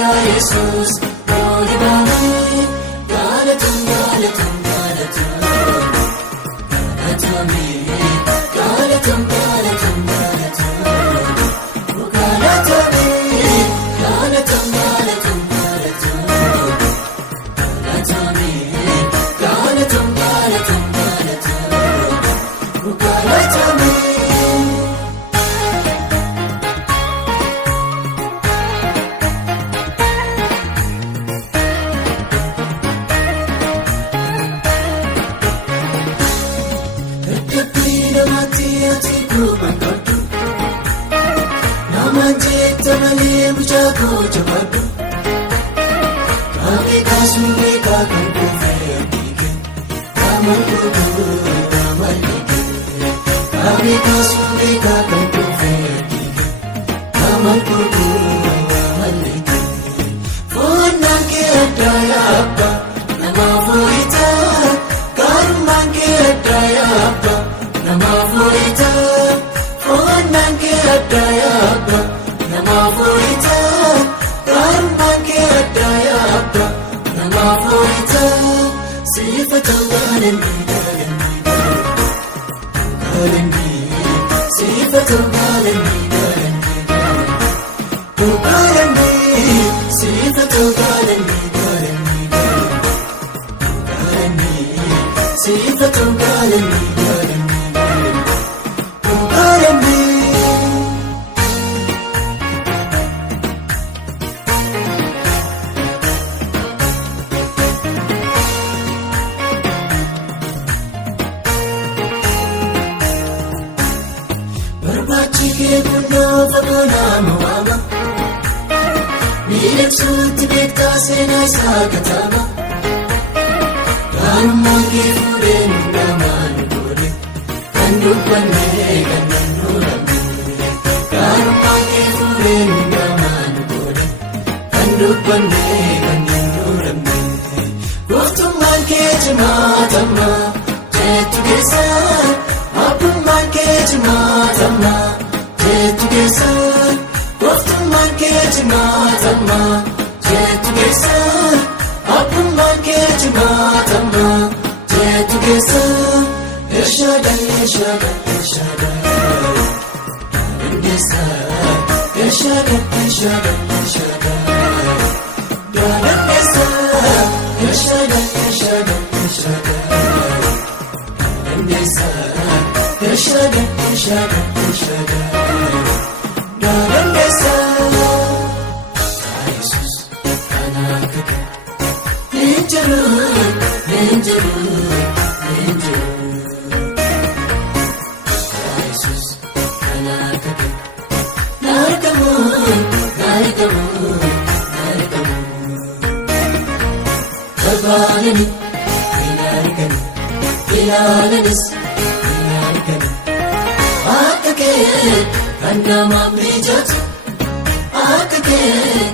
yaa Yesuus oolibame gaalatam gaalatam gaalatam gaalatame gaalatam gaalatam gaalatam gaalatame gaalatam gaalatam gaalatam gaalatame gaalatam gaalatam gaalatam gaalatame. Namanjitamalee muchaakoo jabaadhu Kaabee kaasuu beekaa kan koofee abdiike Kaamal gurguruu kaamal dhiigee Kaabee kaasuu beekaa kan koofee abdiike Kaamal gurguruu kaamal dhiigee Foonnaan kee addaa yaa abbaa namaaf hoo'itaa Gaarummaan kee addaa yaa abbaa namaaf hoo'itaa Foonnaan kee addaa yaa abbaa namaaf hoo'itaa gaarummaan kee addaa yaa abbaa namaaf hoo'itaa siifatan gaalanni gaalanni gaalanni siifatan gaalanni gaalanni gaalanni siifatan gaalanni gaalanni gaalanni siifatan gaalanni gaalanni gaalanni. Barbaachikee kunnoo fagoo nama waama miidhagsuutti beektaa seenaa isaa kataama gaarummaan kee fuudhee namaan goone kan dubbannee kan nannuuramne gaarummaan kee fuudhee namaan goone kan dubbannee kan nannuuramne gooftummaan kee jimaatamma jeetu keessa. Abbummaan kee jimaatamma jeetu keessa gooftummaan kee jimaatamma jeetu keessa abbummaan kee jimaatamma jeetu keessa Elshaadai Elshaadai Elshaadai Dandeessa Elshaadai Elshaadai Elshaadai Dandeessa Elshaadai Elshaadai Elshaadai Dandeessa Elshaadai Elshaadai Elshaadai Dandeessa Yesuus kana akka Ninjiru Ninjiru Ninjiru Yesuus kana akka Narkamu Narkamu Narkamu Kabaalani Narkamu Ilaalanis Akka kee kan namaaf mijatu akka kee